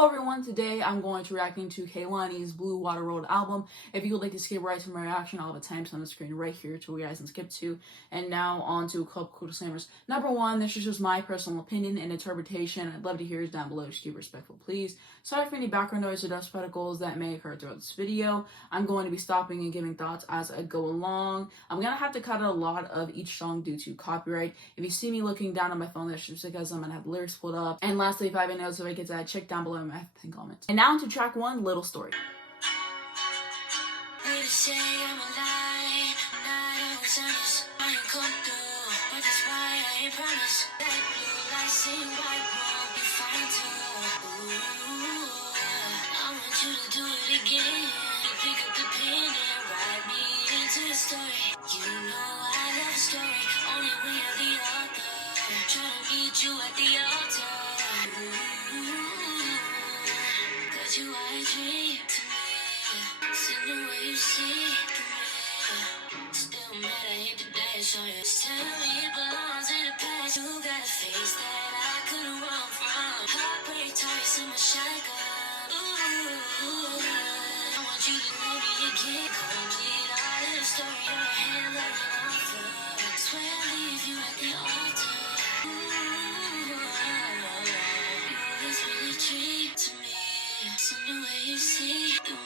Hello everyone, today I'm going to be reacting to Kehlani's Blue Water Road album. If you would like to skip right to my reaction, I'll have a timestamp on the screen right here to where you guys can skip to. And now on to a couple cool disclaimers. Number one, this is just my personal opinion and interpretation. I'd love to hear yours down below. Just keep it respectful, please. Sorry for any background noise or dust particles that may occur throughout this video. I'm going to be stopping and giving thoughts as I go along. I'm going to have to cut out a lot of each song due to copyright. If you see me looking down at my phone, that's just because I'm going to have the lyrics pulled up. And lastly, if I have any notes, if I get to that, check down below in my comments. And now to track one, Little Story. You are a dream to me. Send the way you see me. Still mad I hate the dash on you. Tell me it belongs in the past. You got a face that I couldn't run from. Heartbreak twice in my shotgun. I want you to know me again. Complete all of the story. Your hand like an author. Swear I'll leave you at the altar. You always really dream to me. It's the way you see through me.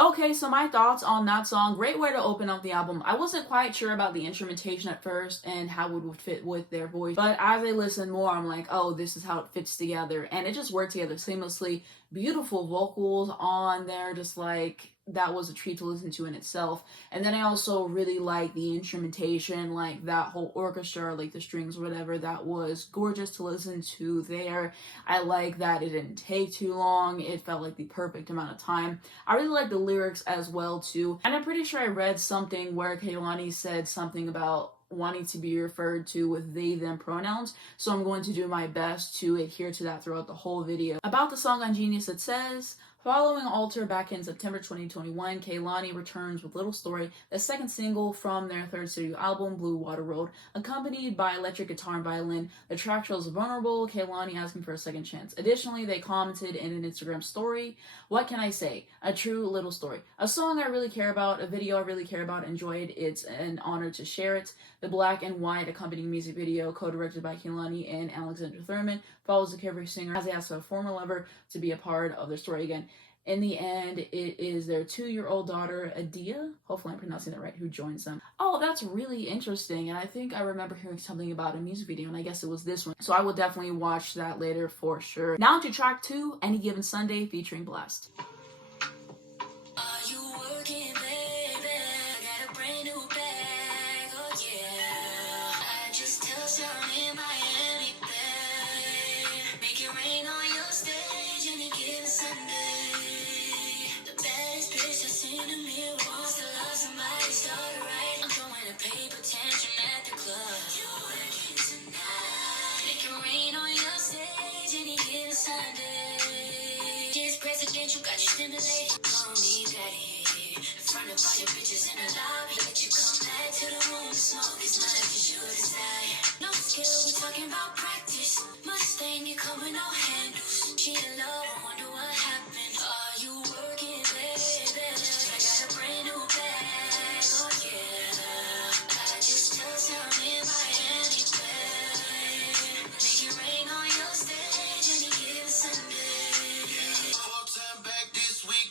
Okay, so my thoughts on that song. Great way to open up the album. I wasn't quite sure about the instrumentation at first and how it would fit with their voice, but as I listened more, I'm like, oh, this is how it fits together, and it just worked together seamlessly. Beautiful vocals on there, just like that was a treat to listen to in itself. And then I also really like the instrumentation, like that whole orchestra, like the strings, whatever, that was gorgeous to listen to there. I like that it didn't take too long. It felt like the perfect amount of time. I really like the lyrics as well too. And I'm pretty sure I read something where Kehlani said something about wanting to be referred to with they them pronouns, so I'm going to do my best to adhere to that throughout the whole video. About the song on Genius, it says, following Alter back in September 2021, Kehlani returns with Little Story, the second single from their third studio album, Blue Water Road, accompanied by electric guitar and violin. The track shows vulnerable Kehlani asking for a second chance. Additionally, they commented in an Instagram story, "What can I say? A true little story. A song I really care about, a video I really care about, enjoyed. It's an honor to share it." The black and white accompanying music video, co-directed by Kehlani and Alexander Thurman, follows the cover singer as they ask a former lover to be a part of their story again. In the end, it is their 2-year-old daughter, Adia, hopefully I'm pronouncing that right, who joins them. Oh, that's really interesting, and I think I remember hearing something about a music video, and I guess it was this one. So I will definitely watch that later for sure. Now to track 2, Any Given Sunday, featuring Blast.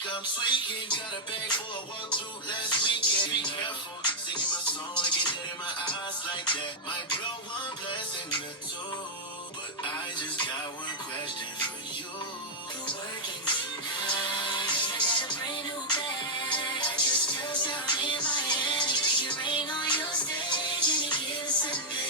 I'm tweaking, got a bag for a walkthrough last weekend. Be careful, singing my song, I get dead in my eyes like that. Might blow one blessing or two, but I just got one question for you. You working tonight? I got a brand new bag. I just tell something in Miami, make it rain on your stage and it gives Sunday.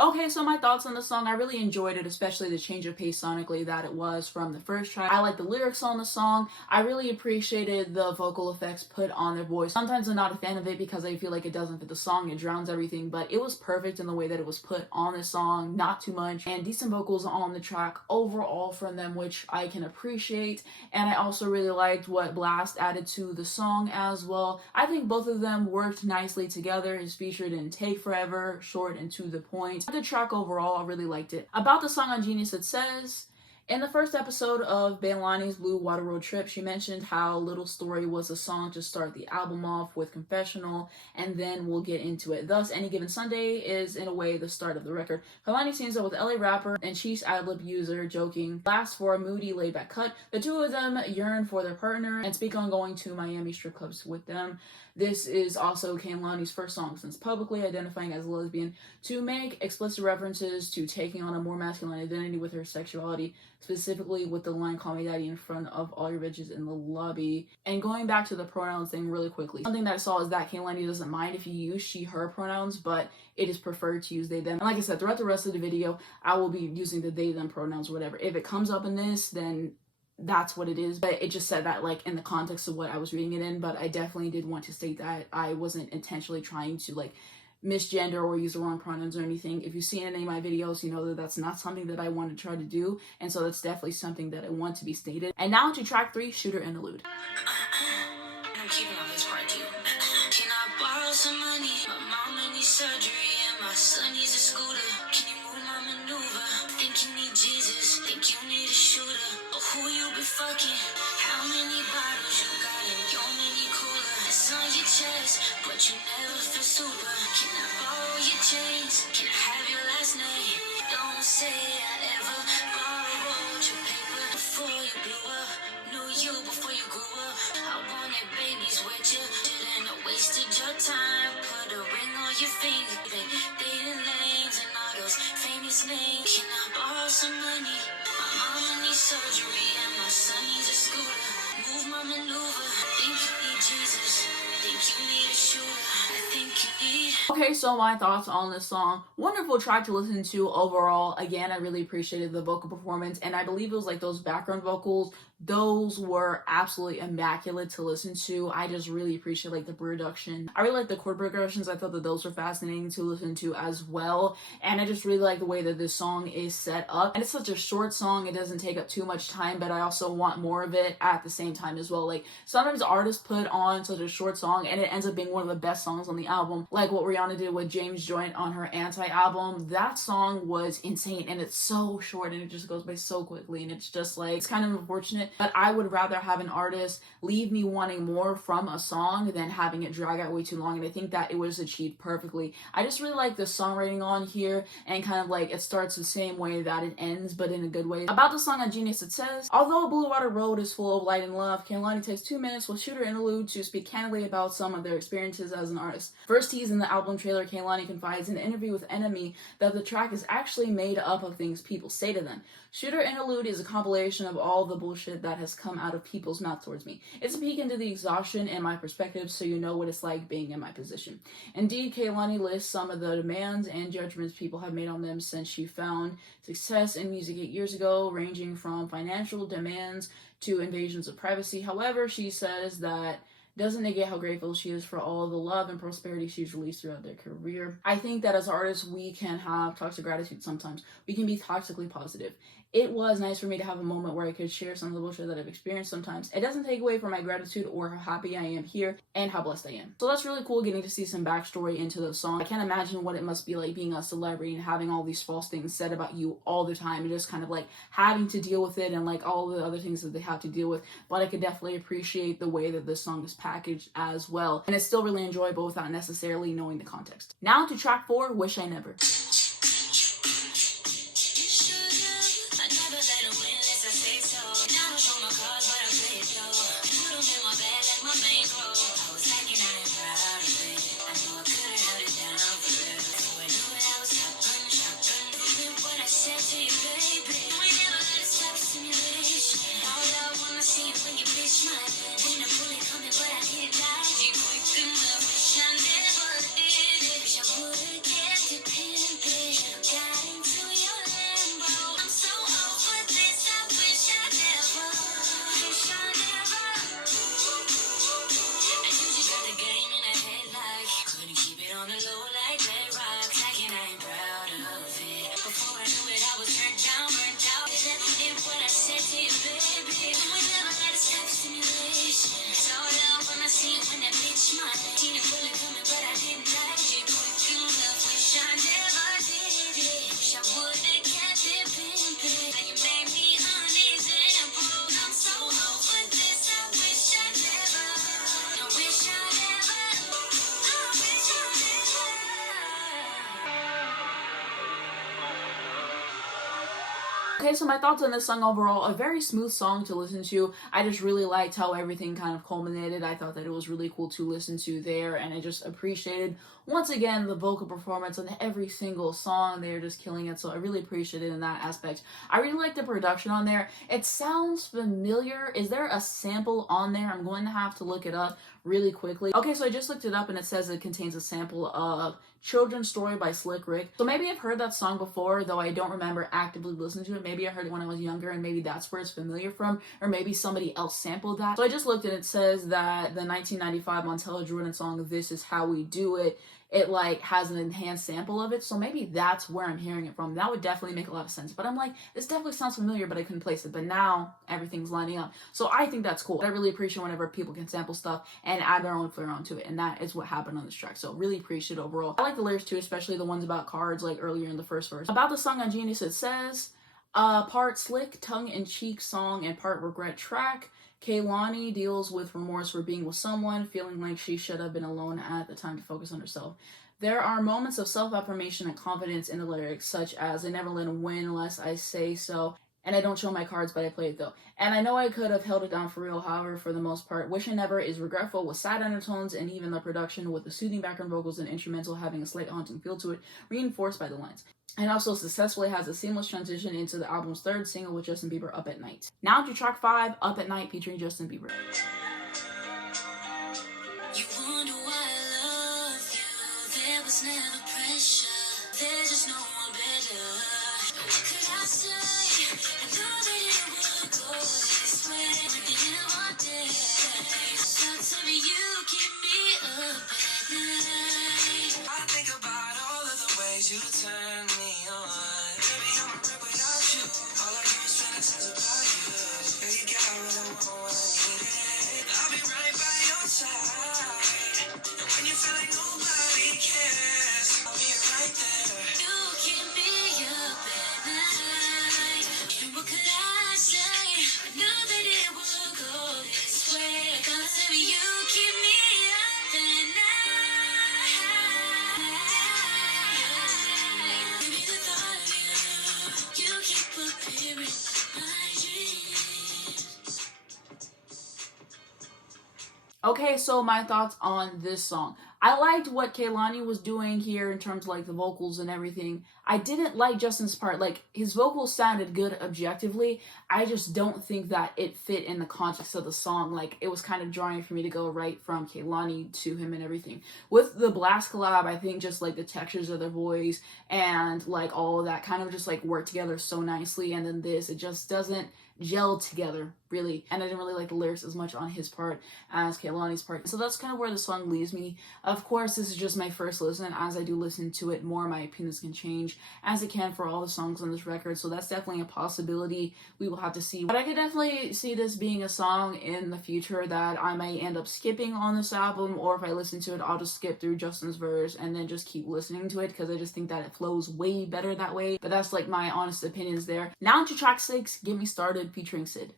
Okay, so my thoughts on the song, I really enjoyed it, especially the change of pace sonically that it was from the first track. I like the lyrics on the song. I really appreciated the vocal effects put on their voice. Sometimes I'm not a fan of it because I feel like it doesn't fit the song, it drowns everything, but it was perfect in the way that it was put on the song, not too much, and decent vocals on the track overall from them, which I can appreciate. And I also really liked what Blast added to the song as well. I think both of them worked nicely together. His feature didn't take forever, short and to the point. The track overall, I really liked it. About the song on Genius, it says, in the first episode of Kehlani's Blue Water Road Trip, she mentioned how Little Story was a song to start the album off with Confessional, and then we'll get into it. Thus, Any Given Sunday is, in a way, the start of the record. Kehlani teams up with LA rapper and Chief's ad-lib user, joking, laughs for a moody, laid-back cut. The two of them yearn for their partner and speak on going to Miami strip clubs with them. This is also Kehlani's first song since publicly identifying as a lesbian to make explicit references to taking on a more masculine identity with her sexuality, specifically with the line "Call Me Daddy" in front of all your bitches in the lobby. And going back to the pronouns thing really quickly, something that I saw is that Kehlani doesn't mind if you use she, her pronouns, but it is preferred to use they, them. And like I said, throughout the rest of the video, I will be using the they, them pronouns, whatever. If it comes up in this, then that's what it is, but it just said that like in the context of what I was reading it in. But I definitely did want to state that I wasn't intentionally trying to like misgender or use the wrong pronouns or anything. If you've seen any of my videos, you know that that's not something that I want to try to do, and so that's definitely something that I want to be stated. And now to track 3, Shooter Interlude. I'm keeping on this part too. Can I borrow some money? My mama needs surgery and my son needs a scooter. Can you move my maneuver? Think you need Jesus? Think you need a shooter? Who you been fucking? How many bottles you got in your mini cooler? It's on your chest, but you never feel super. Can I borrow your chains? Can I have your last name? Don't say I ever borrowed your paper before you blew up. Knew you before you grew up. I wanted babies with you. Didn't I wasted your time. Put a ring on your finger. Dating names and all those famous names. Can I borrow some money? My mama needs surgery and my son needs a scooter. Move my maneuver. Think you need Jesus. Think you need a shooter. I think you need. Okay, so my thoughts on this song. Wonderful track to listen to overall. Again, I really appreciated the vocal performance, and I believe it was like those background vocals. Those were absolutely immaculate to listen to. I just really appreciate like the production. I really like the chord progressions. I thought that those were fascinating to listen to as well. And I just really like the way that this song is set up. And it's such a short song. It doesn't take up too much time, but I also want more of it at the same time as well. Like sometimes artists put on such a short song and it ends up being one of the best songs on the album. Like what Rihanna did with James Joint on her Anti album. That song was insane and it's so short and it just goes by so quickly. And it's just like, it's kind of unfortunate. But I would rather have an artist leave me wanting more from a song than having it drag out way too long. And I think that it was achieved perfectly. I just really like the songwriting on here and kind of like it starts the same way that it ends, but in a good way. About the song on Genius, it says, although Blue Water Road is full of light and love, Kehlani takes 2 minutes with Shooter Interlude to speak candidly about some of their experiences as an artist. First teased in the album trailer, Kehlani confides in an interview with Enemy that the track is actually made up of things people say to them. Shooter Interlude is a compilation of all the bullshit that has come out of people's mouth towards me. It's a peek into the exhaustion and my perspective so you know what it's like being in my position. Indeed, Kehlani lists some of the demands and judgments people have made on them since she found success in music 8 years ago, ranging from financial demands to invasions of privacy. However, she says that doesn't negate how grateful she is for all the love and prosperity she's released throughout their career. I think that as artists, we can have toxic gratitude sometimes. We can be toxically positive. It was nice for me to have a moment where I could share some of the bullshit that I've experienced sometimes. It doesn't take away from my gratitude or how happy I am here and how blessed I am. So that's really cool getting to see some backstory into the song. I can't imagine what it must be like being a celebrity and having all these false things said about you all the time and just kind of like having to deal with it and like all the other things that they have to deal with. But I could definitely appreciate the way that this song is packaged as well. And it's still really enjoyable without necessarily knowing the context. Now to track 4, Wish I Never. Okay, so my thoughts on this song overall, a very smooth song to listen to. I just really liked how everything kind of culminated. I thought that it was really cool to listen to there, and I just appreciated, once again, the vocal performance on every single song. They're just killing it, so I really appreciate it in that aspect. I really like the production on there. It sounds familiar. Is there a sample on there? I'm going to have to look it up really quickly. Okay, so I just looked it up and it says it contains a sample of Children's Story by Slick Rick. So maybe I've heard that song before, though I don't remember actively listening to it. Maybe I heard it when I was younger and maybe that's where it's familiar from, or maybe somebody else sampled that. So I just looked and it says that the 1995 Montella Jordan song, This Is How We Do It, it like has an enhanced sample of it, so maybe that's where I'm hearing it from. That would definitely make a lot of sense, but I'm like, this definitely sounds familiar, but I couldn't place it. But now everything's lining up, so I think that's cool. I really appreciate whenever people can sample stuff and add their own flair onto it, and that is what happened on this track, so really appreciate it overall. I like the lyrics too, especially the ones about cards, like earlier in the first verse. About the song on Genius, it says, part slick, tongue-in-cheek song and part regret track. Kehlani deals with remorse for being with someone, feeling like she should have been alone at the time to focus on herself. There are moments of self-affirmation and confidence in the lyrics, such as, I never let him win unless I say so, and I don't show my cards, but I play it though. And I know I could have held it down for real, however, for the most part, Wish I Never is regretful with sad undertones, and even the production with the soothing background vocals and instrumental having a slight haunting feel to it, reinforced by the lines. And also successfully has a seamless transition into the album's third single with Justin Bieber, Up at Night. Now to track 5, Up at Night, featuring Justin Bieber. You wonder why I love you. There was never pressure. There's just no one better. What could I say? I know that it would go this way. At the end of our day, thoughts of you keep me up at night. I think about all of the ways you turn me on. Baby, I'm a wreck without you. All I do is fantasize about you. Baby, get out what I want when I need it. I'll be right by your side. And when you feel like nobody cares, I'll be right there. You keep me up at night. And what could I say? I knew that it would go this way. Cause of you keep me up at night. Baby, the thought of you keep appearing in my dreams. Okay, so my thoughts on this song. I liked what Kehlani was doing here in terms of like the vocals and everything. I didn't like Justin's part. Like, his vocals sounded good objectively. I just don't think that it fit in the context of the song. Like, it was kind of jarring for me to go right from Kehlani to him and everything. With the Blast collab, I think just like the textures of their voice and like all of that kind of just like work together so nicely. And then this, it just doesn't gel together really, and I didn't really like the lyrics as much on his part as Kehlani's part, so that's kind of where the song leaves me. Of course, this is just my first listen, and as I do listen to it more, my opinions can change, as it can for all the songs on this record, so that's definitely a possibility. We will have to see, but I could definitely see this being a song in the future that I might end up skipping on this album, or if I listen to it, I'll just skip through Justin's verse and then just keep listening to it, because I just think that it flows way better that way. But that's like my honest opinions there. Now to track 6, Get Me Started, featuring Sid.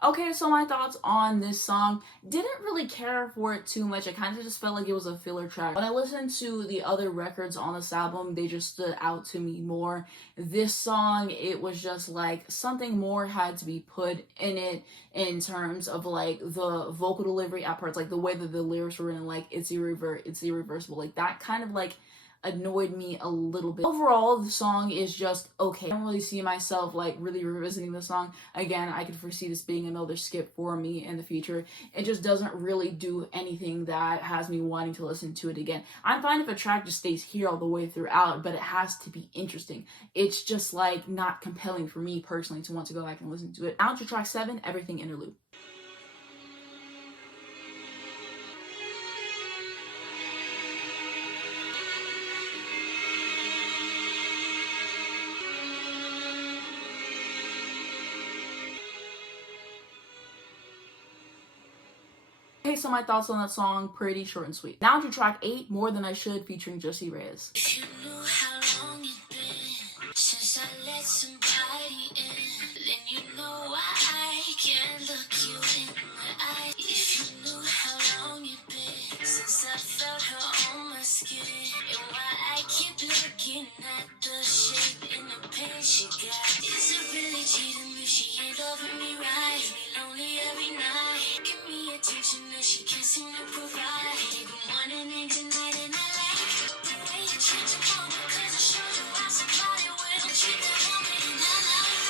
Okay, so my thoughts on this song, didn't really care for it too much. I kind of just felt like it was a filler track. When I listened to the other records on this album, they just stood out to me more. This song, it was just like something more had to be put in it in terms of like the vocal delivery at parts, like the way that the lyrics were written, like it's irreversible, like that kind of like annoyed me a little bit. Overall, the song is just okay. I don't really see myself like really revisiting the song again. I could foresee this being another skip for me in the future. It just doesn't really do anything that has me wanting to listen to it again. I'm fine if a track just stays here all the way throughout, but it has to be interesting. It's just like not compelling for me personally to want to go back and listen to it. Now to track 7, Everything Interlude. Okay, so my thoughts on that song, pretty short and sweet. Now to track 8, More Than I Should, featuring Jessie, Reyez. If you knew how long it's been since I let somebody in, then you know why I can't look you in the eye. If you knew how long it's been since I felt her on my skin, and why I keep looking at the shape in the pain she got. Is it really cheating if she ain't loving me right? Makes me lonely every night. Give me attention that she can't seem to provide. Good morning and good night, and I like the way you change your phone, because I showed you how somebody will treat that woman, and I like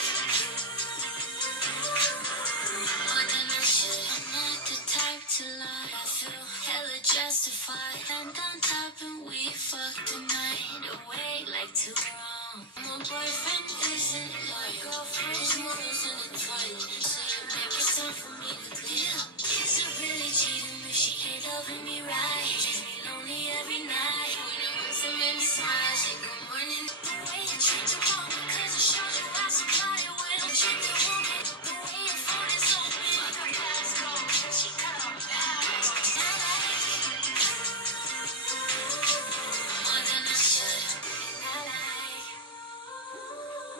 more than I should. I'm not the type to lie. I feel hella justified, and on top and we fucked the night away like two wrong. My boyfriend isn't my girlfriend. His mother's in the toilet, so you make it time for me to clear. Is it really cheating if she ain't loving me right? Makes me lonely every night. When it works, I make me smile. Say good morning. The way you treat your phone, because I showed you how somebody will treat the woman. The way your phone is on me. Fuck her past go, she cut off back. I like more than I should. I like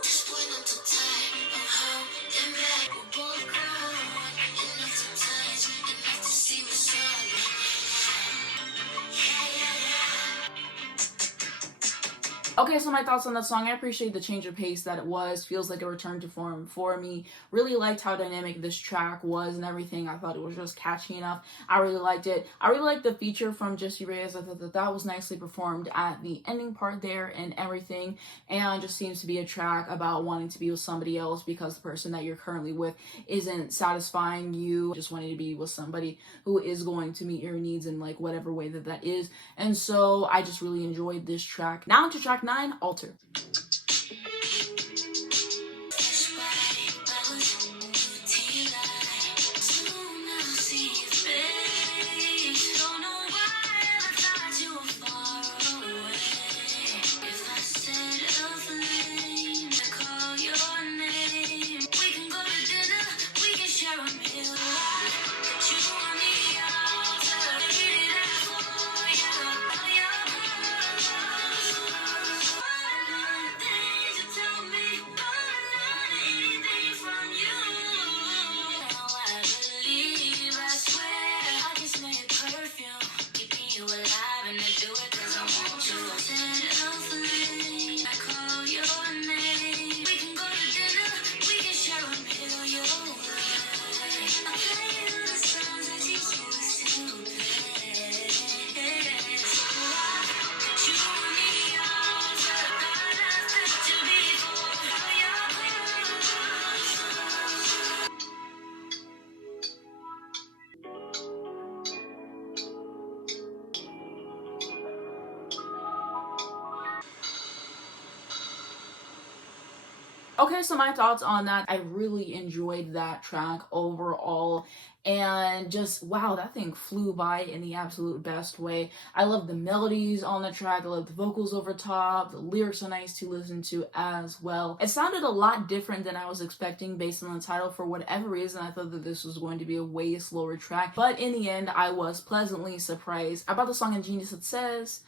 this boy not too tight. Oh, holding back. We're both grown enough to touch, enough to see what's up. Yeah, yeah, yeah. Okay, so my thoughts on that song. I appreciate the change of pace that it was. Feels like a return to form for me. Really liked how dynamic this track was and everything. I thought it was just catchy enough. I really liked it. I really liked the feature from Jessie, Reyez. I thought that was nicely performed at the ending part there and everything. And just seems to be a track about wanting to be with somebody else because the person that you're currently with isn't satisfying you. Just wanting to be with somebody who is going to meet your needs in like whatever way that is. And so I just really enjoyed this track. Now to track 9, Alter. Okay, so my thoughts on that. I really enjoyed that track overall. And just, wow, that thing flew by in the absolute best way. I love the melodies on the track. I love the vocals over top. The lyrics are nice to listen to as well. It sounded a lot different than I was expecting based on the title. For whatever reason, I thought that this was going to be a way slower track. But in the end, I was pleasantly surprised. About the song Ingenious, it says,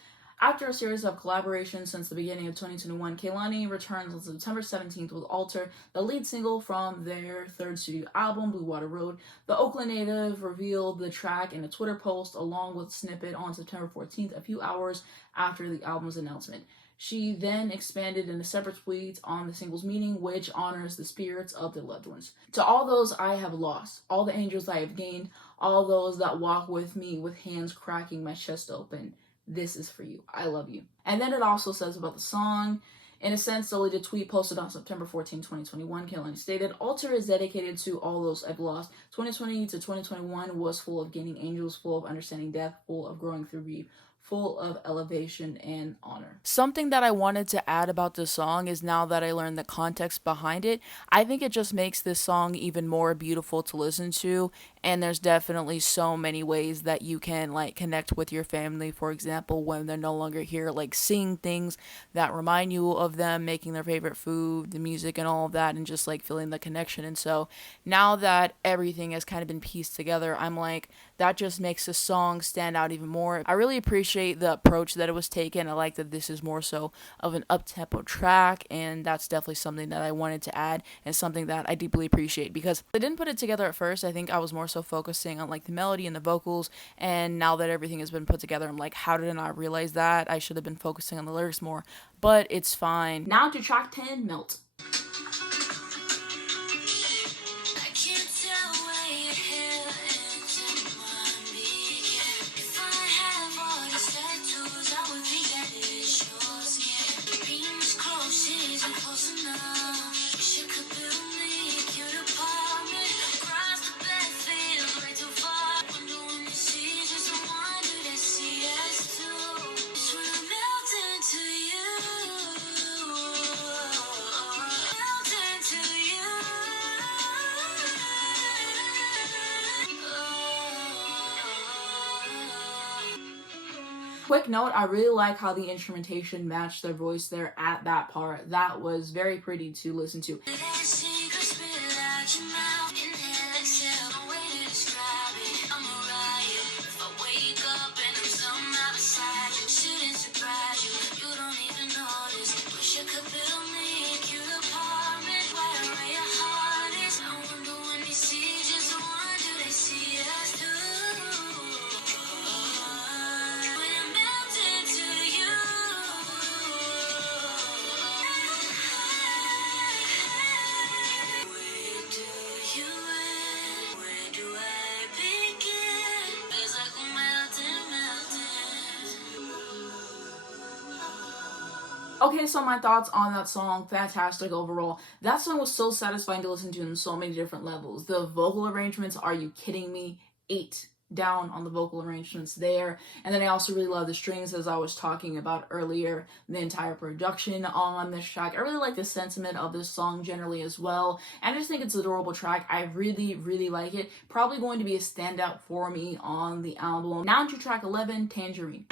after a series of collaborations since the beginning of 2021, Kehlani returns on September 17th with Alter, the lead single from their third studio album, Blue Water Road. The Oakland native revealed the track in a Twitter post along with a snippet on September 14th, a few hours after the album's announcement. She then expanded in a separate tweet on the single's meaning, which honors the spirits of their loved ones. To all those I have lost, all the angels I have gained, all those that walk with me with hands cracking my chest open, this is for you. I love you. And then it also says about the song, in a sense, the deleted tweet posted on September 14, 2021, Kehlani stated, Altar is dedicated to all those I've lost. 2020 to 2021 was full of gaining angels, full of understanding death, full of growing through grief, full of elevation and honor. Something that I wanted to add about this song is, now that I learned the context behind it, I think it just makes this song even more beautiful to listen to. And there's definitely so many ways that you can like connect with your family, for example, when they're no longer here, like seeing things that remind you of them, making their favorite food, the music and all of that, and just like feeling the connection. And so now that everything has kind of been pieced together, I'm like, that just makes the song stand out even more. I really appreciate the approach that it was taken. I like that this is more so of an up-tempo track, and that's definitely something that I wanted to add, and something that I deeply appreciate, because I didn't put it together at first. I think I was more so focusing on like the melody and the vocals, and now that everything has been put together, I'm like, how did I not realize that? I should have been focusing on the lyrics more, but it's fine. Now to track 10, Melt. Quick note, I really like how the instrumentation matched their voice there at that part. That was very pretty to listen to. Okay, so my thoughts on that song, fantastic overall. That song was so satisfying to listen to in so many different levels. The vocal arrangements, are you kidding me? 8 down on the vocal arrangements there. And then I also really love the strings, as I was talking about earlier, the entire production on this track. I really like the sentiment of this song generally as well. And I just think it's an adorable track. I really, really like it. Probably going to be a standout for me on the album. Now to track 11, Tangerine.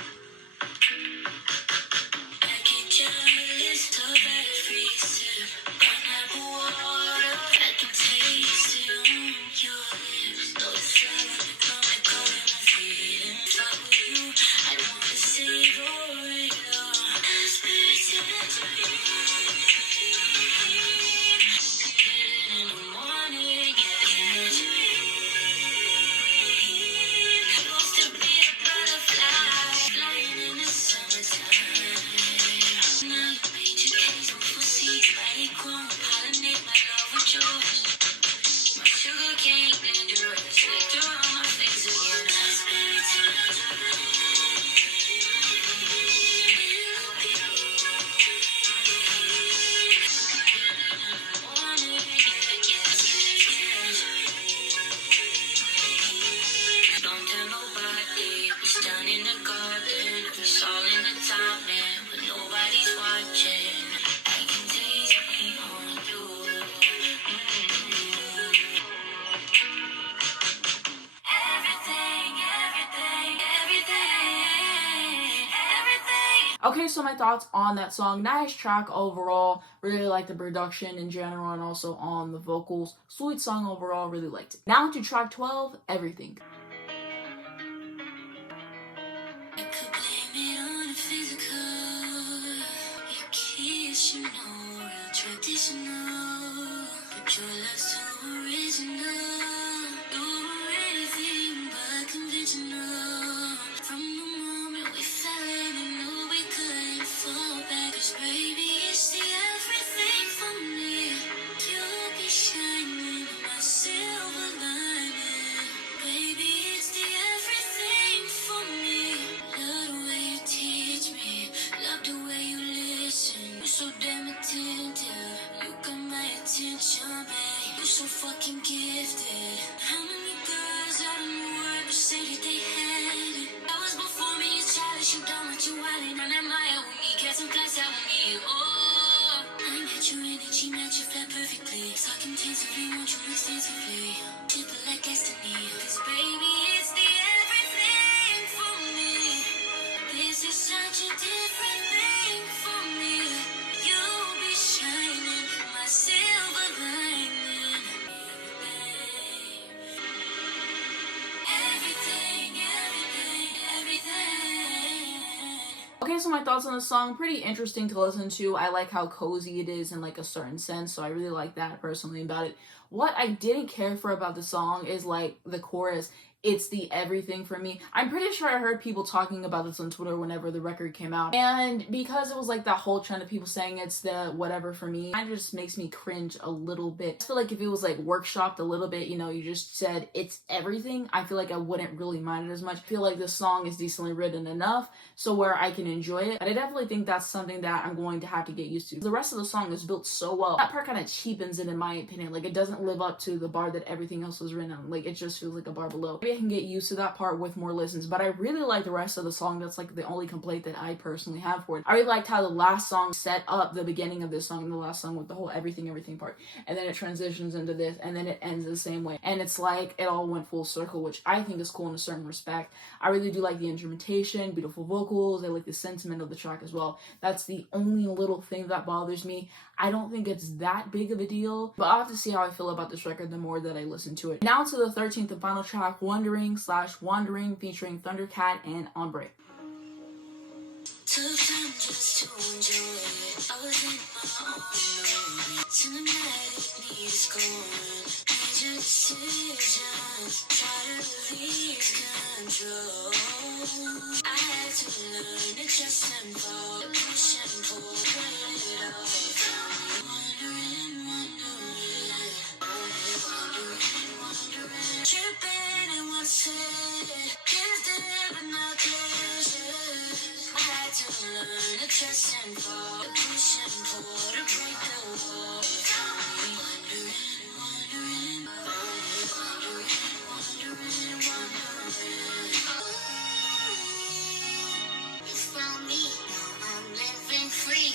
Okay, so my thoughts on that song. Nice track overall. Really like the production in general, and also on the vocals. Sweet song overall. Really liked it. Now to track 12, Everything. Okay, so my thoughts on the song, pretty interesting to listen to. I like how cozy it is in like a certain sense, so I really like that personally about it. What I didn't care for about the song is like the chorus. It's the everything for me. I'm pretty sure I heard people talking about this on Twitter whenever the record came out. And because it was like that whole trend of people saying it's the whatever for me, it kind of just makes me cringe a little bit. I feel like if it was like workshopped a little bit, you know, you just said it's everything, I feel like I wouldn't really mind it as much. I feel like the song is decently written enough so where I can enjoy it. But I definitely think that's something that I'm going to have to get used to. The rest of the song is built so well. That part kind of cheapens it in my opinion. Like it doesn't live up to the bar that everything else was written on. Like it just feels like a bar below. Maybe I can get used to that part with more listens, but I really like the rest of the song. That's like the only complaint that I personally have for it. I really liked how the last song set up the beginning of this song and the last song with the whole everything part, and then it transitions into this, and then it ends the same way, and it's like it all went full circle, which I think is cool in a certain respect. I really do like the instrumentation, beautiful vocals. I like the sentiment of the track as well. That's the only little thing that bothers me. I don't think it's that big of a deal, but I'll have to see how I feel about this record the more that I listen to it. Now to the 13th and final track, Wandering, featuring Thundercat and Ambré. Took time just to enjoy it. I was in my own moment. Cinematic need is gone. Major decisions. Try to release control. I had to learn to trust and fall. Push and pull. Put it all from me. Wondering. Tripping in one set. Gifted but not pleasure. I had to learn to trust and fall. To push and pull. To break the wall. You found me. Now I'm living free.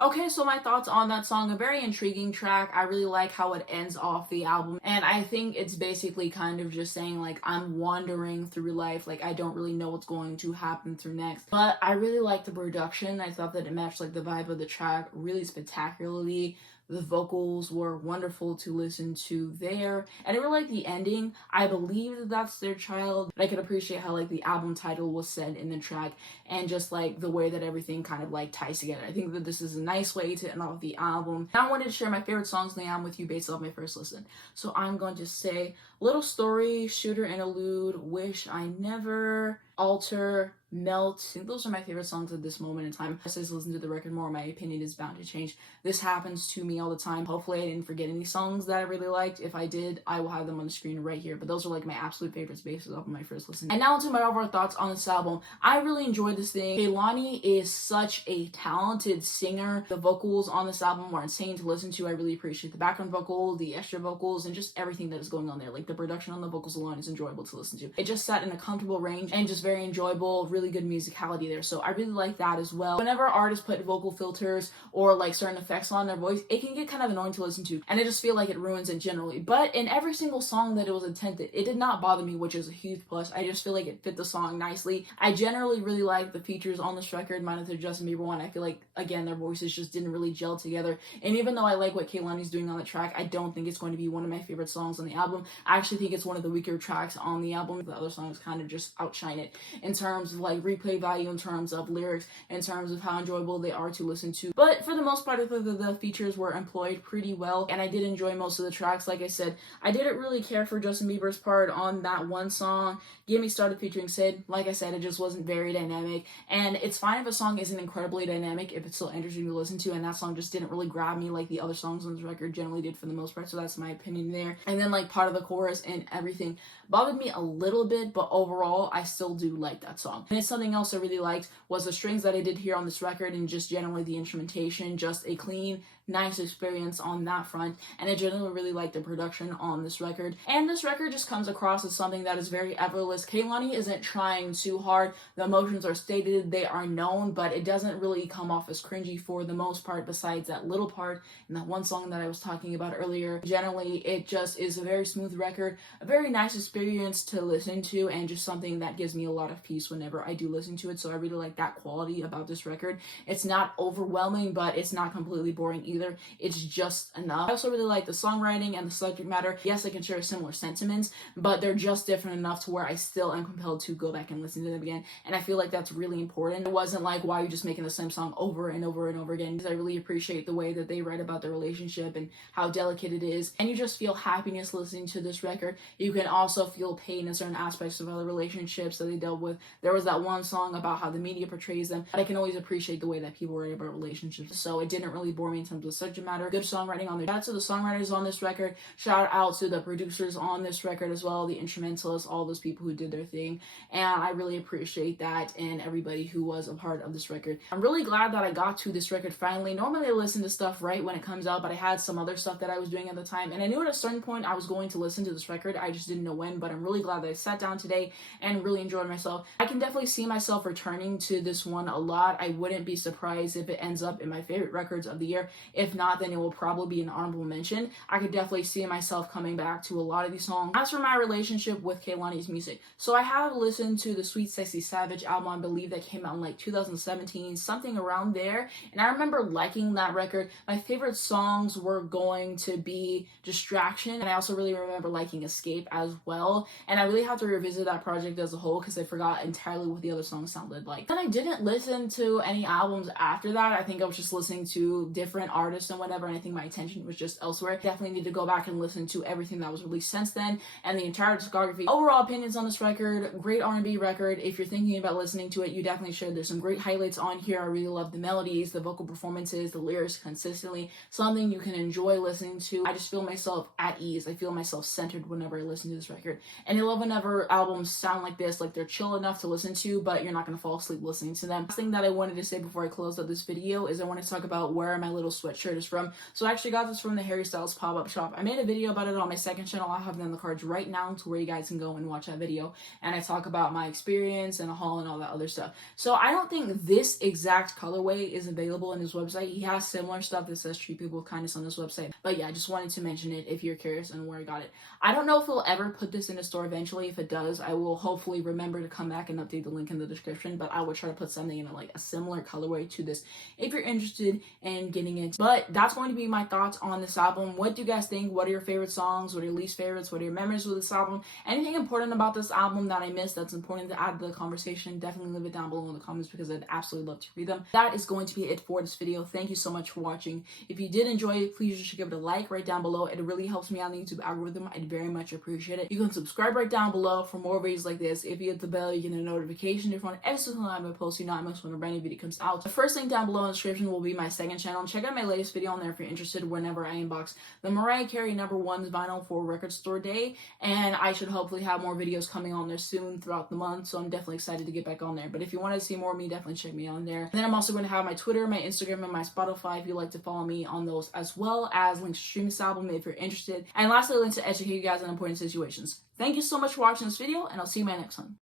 Okay, so my thoughts on that song, a very intriguing track. I really like how it ends off the album, and I think it's basically kind of just saying like I'm wandering through life, like I don't really know what's going to happen through next. But I really like the production. I thought that it matched like the vibe of the track really spectacularly. The vocals were wonderful to listen to there, and I really like the ending. I believe that that's their child, but I could appreciate how like the album title was said in the track, and just like the way that everything kind of like ties together. I think that this is a nice way to end off the album. Now I wanted to share my favorite songs in the album with you based off my first listen. So I'm going to say Little Story, Shooter, Interlude, Wish I Never, Alter, Melt. I think those are my favorite songs at this moment in time. As I listen to the record more, my opinion is bound to change. This happens to me all the time. Hopefully I didn't forget any songs that I really liked. If I did, I will have them on the screen right here. But those are like my absolute favorites based off of my first listen. And now to my overall thoughts on this album. I really enjoyed this thing. Kehlani is such a talented singer. The vocals on this album were insane to listen to. I really appreciate the background vocals, the extra vocals, and just everything that is going on there. Like the production on the vocals alone is enjoyable to listen to. It just sat in a comfortable range and just very enjoyable, really good musicality there. So I really like that as well. Whenever artists put vocal filters or like certain effects on their voice, it can get kind of annoying to listen to, and I just feel like it ruins it generally. But in every single song that it was intended, it did not bother me, which is a huge plus. I just feel like it fit the song nicely. I generally really like the features on this record, minus the Justin Bieber one. I feel like, again, their voices just didn't really gel together. And even though I like what Kehlani's doing on the track, I don't think it's going to be one of my favorite songs on the album. I actually think it's one of the weaker tracks on the album. The other songs kind of just outshine it in terms of like replay value, in terms of lyrics, in terms of how enjoyable they are to listen to. But for the most part, I think the features were employed pretty well, and I did enjoy most of the tracks. Like I said, I didn't really care for Justin Bieber's part on that one song, Get Me Started featuring Sid. Like I said, it just wasn't very dynamic, and it's fine if a song isn't incredibly dynamic if it's still interesting to listen to, and that song just didn't really grab me like the other songs on this record generally did for the most part, so that's my opinion there. And then like part of the chorus and everything bothered me a little bit, but overall I still do like that song. And it's something else I really liked was the strings that I did hear on this record, and just generally the instrumentation. Just a clean, nice experience on that front, and I generally really like the production on this record. And this record just comes across as something that is very effortless. Kehlani isn't trying too hard. The emotions are stated, they are known, but it doesn't really come off as cringy for the most part, besides that little part in that one song that I was talking about earlier. Generally, it just is a very smooth record, a very nice experience to listen to, and just something that gives me a lot of peace whenever I do listen to it. So I really like that quality about this record. It's not overwhelming, but it's not completely boring either. It's just enough. I also really like the songwriting and the subject matter. Yes, I can share similar sentiments, but they're just different enough to where I still am compelled to go back and listen to them again. And I feel like that's really important. It wasn't like, why are you just making the same song over and over and over again? Because I really appreciate the way that they write about their relationship and how delicate it is. And you just feel happiness listening to this record. You can also feel pain in certain aspects of other relationships that they dealt with. There was that one song about how the media portrays them, but I can always appreciate the way that people write about relationships. So it didn't really bore me in terms of subject matter. Good songwriting on there. Shout out to the songwriters on this record. Shout out to the producers on this record as well, the instrumentalists, all those people who did their thing. And I really appreciate that and everybody who was a part of this record. I'm really glad that I got to this record finally. Normally I listen to stuff right when it comes out, but I had some other stuff that I was doing at the time, and I knew at a certain point I was going to listen to this record. I just didn't know when, but I'm really glad that I sat down today and really enjoyed myself. I can definitely see myself returning to this one a lot. I wouldn't be surprised if it ends up in my favorite records of the year. If not, then it will probably be an honorable mention. I could definitely see myself coming back to a lot of these songs. As for my relationship with Kehlani's music, so I have listened to the Sweet Sexy Savage album. I believe that came out in like 2017, something around there, and I remember liking that record. My favorite songs were going to be Distraction, and I also really remember liking Escape as well. And I really have to revisit that project as a whole because I forgot entirely what the other songs sounded like. Then I didn't listen to any albums after that. I think I was just listening to different artists and whatever, and I think my attention was just elsewhere. Definitely need to go back and listen to everything that was released since then and the entire discography. Overall opinions on this record: great R&B record. If you're thinking about listening to it, you definitely should. There's some great highlights on here. I really love the melodies, the vocal performances, the lyrics consistently. Something you can enjoy listening to. I just feel myself at ease. I feel myself centered whenever I listen to this record. And I love whenever albums sound like this, like they're chill enough to listen to, but you're not going to fall asleep listening to them. Last thing that I wanted to say before I close out this video is I want to talk about where my little sweatshirt is from. So I actually got this from the Harry Styles pop-up shop. I made a video about it on my second channel. I'll have it in the cards right now to where you guys can go and watch that video. And I talk about my experience and a haul and all that other stuff. So I don't think this exact colorway is available on his website. He has similar stuff that says treat people with kindness on his website. But yeah, I just wanted to mention it if you're curious on where I got it. I don't know if he'll ever put this in a store eventually. If it does, I will hopefully remember to come back and update the link in the description, but I will try to put something in like a similar colorway to this if you're interested in getting it. But that's going to be my thoughts on this album. What do you guys think? What are your favorite songs? What are your least favorites? What are your memories with this album? Anything important about this album that I missed that's important to add to the conversation, definitely leave it down below in the comments because I'd absolutely love to read them. That is going to be it for this video. Thank you so much for watching. If you did enjoy it, please just give it a like right down below. It really helps me out in the YouTube algorithm. I'd very much appreciate it. You can subscribe right down below for more videos like this. If you hit the bell, you get a notification if you want every single time I post. You know I miss when a brand new video comes out. The first link down below in the description will be my second channel. Check out my latest video on there if you're interested whenever I unbox the Mariah Carey #1 vinyl for Record Store Day. And I should hopefully have more videos coming on there soon throughout the month. So I'm definitely excited to get back on there. But if you want to see more of me, definitely check me on there. And then I'm also going to have my Twitter, my Instagram, and my Spotify if you'd like to follow me on those, as well as links to stream this album if you're interested. And lastly, links to educate you guys on important situations. Thank you so much for watching this video, and I'll see you in my next one.